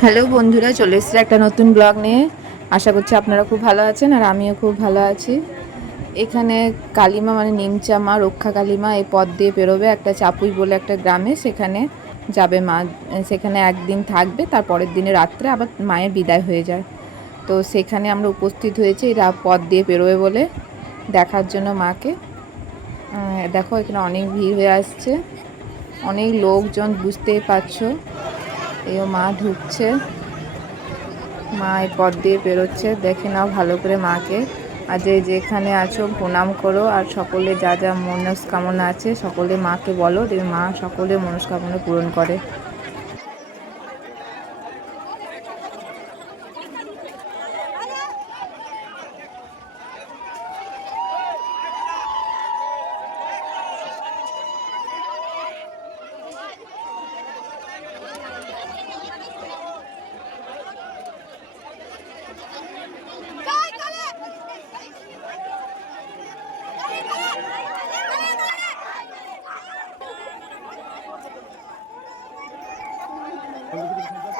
Hello বন্ধুরা, চলে এসেছি একটা নতুন ব্লগ নিয়ে। আশা করছি আপনারা খুব ভালো আছেন আর আমিও খুব ভালো আছি। এখানে কালিমা মানে নিমচা মা, রক্ষা কালিমা, এই পথ দিয়ে পেরোবে একটা চাপুই বলে একটা গ্রামে। সেখানে যাবে মা, সেখানে একদিন থাকবে, তার পরের দিনে রাত্রে আবার মায়ের বিদায় হয়ে যায়। তো সেখানে আমরা উপস্থিত হয়েছি এই রা- পথ দিয়ে পেরোবে বলে দেখার জন্য মাকে। দেখো এখানে অনেক ভিড় হয়ে আসছে। অনেক লোকজন, বুঝতেই পারছ। এই মা ঢুকছে। মা এই পথ দিয়ে পেরোচ্ছে দেখে নাও ভালো করে মাকে। আর যে যেখানে আছো প্রণাম করো। আর সকলে যা যা মনস্কামনা আছে সকলে মাকে বলো। দেখবে মা সকলে মনস্কামনা পূরণ করে। পারিস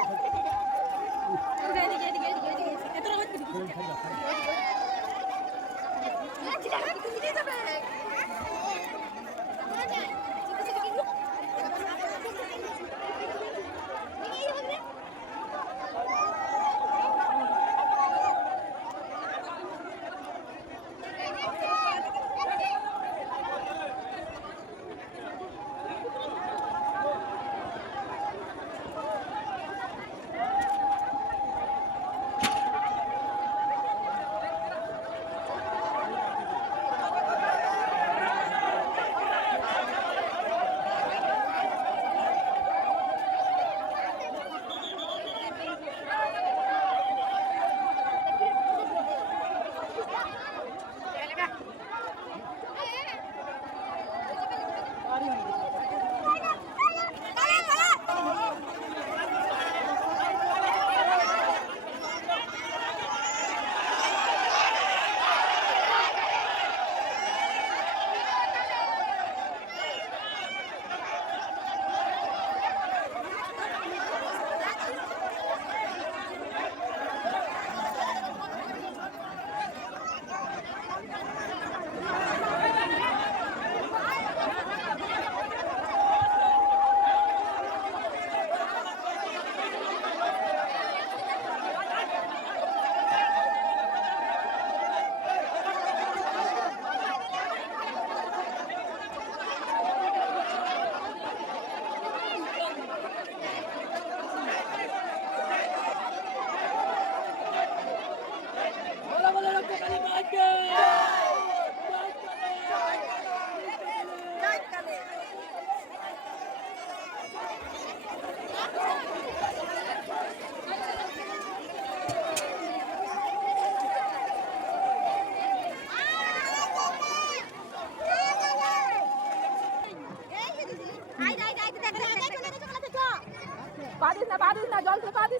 না, জল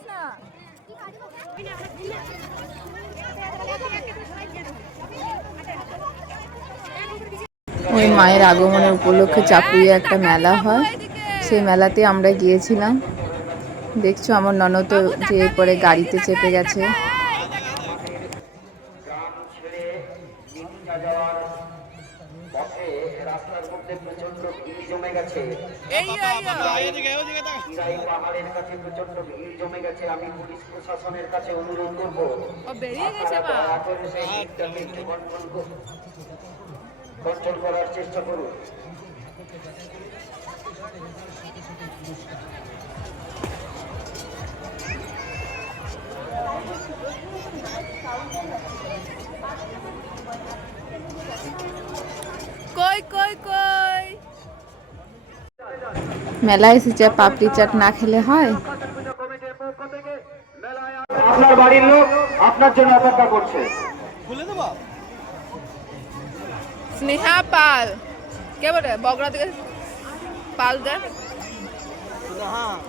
না। ওই মায়ের আগমনের উপলক্ষে চাপুইয়ে একটা মেলা হয়। সেই মেলাতে আমরা গিয়েছিলাম। দেখছ আমার ননদ যে পরে গাড়িতে চেপে গেছে গ্রাম ছেড়ে নিমটা যাওয়ার পথে রাস্তার মধ্যে প্রচণ্ড ভিড় জমে গেছে। ইরাই পাহাড়ের কাছে প্রচণ্ড ভিড় জমে গেছে। আমি পুলিশ প্রশাসনের কাছে অনুরোধ করব। কন্ট্রোল করার চেষ্টা করুন। মেলায় এসেছে পাপড়ি চাট না খেলে হয়? আপনার বাড়ির লোক আপনার জন্য অপেক্ষা করছে। স্নেহা পাল। কে বলে বগড়া থেকে পাল হা-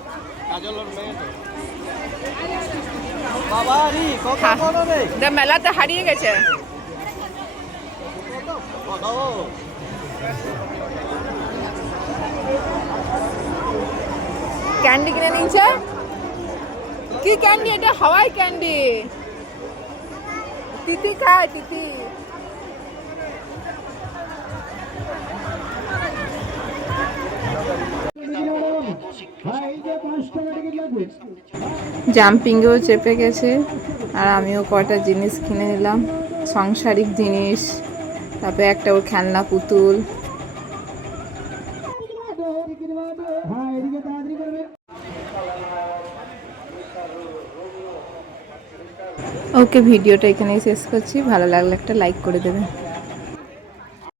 মেলাতে হারিয়ে গেছে। ক্যান্ডি কিনে নিয়েছে। কি ক্যান্ডি এটা? হাওয়াই ক্যান্ডি। তিতি খায়, তিতি। জাম্পিংয়েও চেপে গেছে, আর আমিও কটা জিনিস কিনে নিলাম। সাংসারিক জিনিস, তারপরে একটা ওর খেলনা পুতুল। ওকে ভিডিওটা এখানেই শেষ করছি। ভালো লাগলে একটা লাইক করে দেবেন।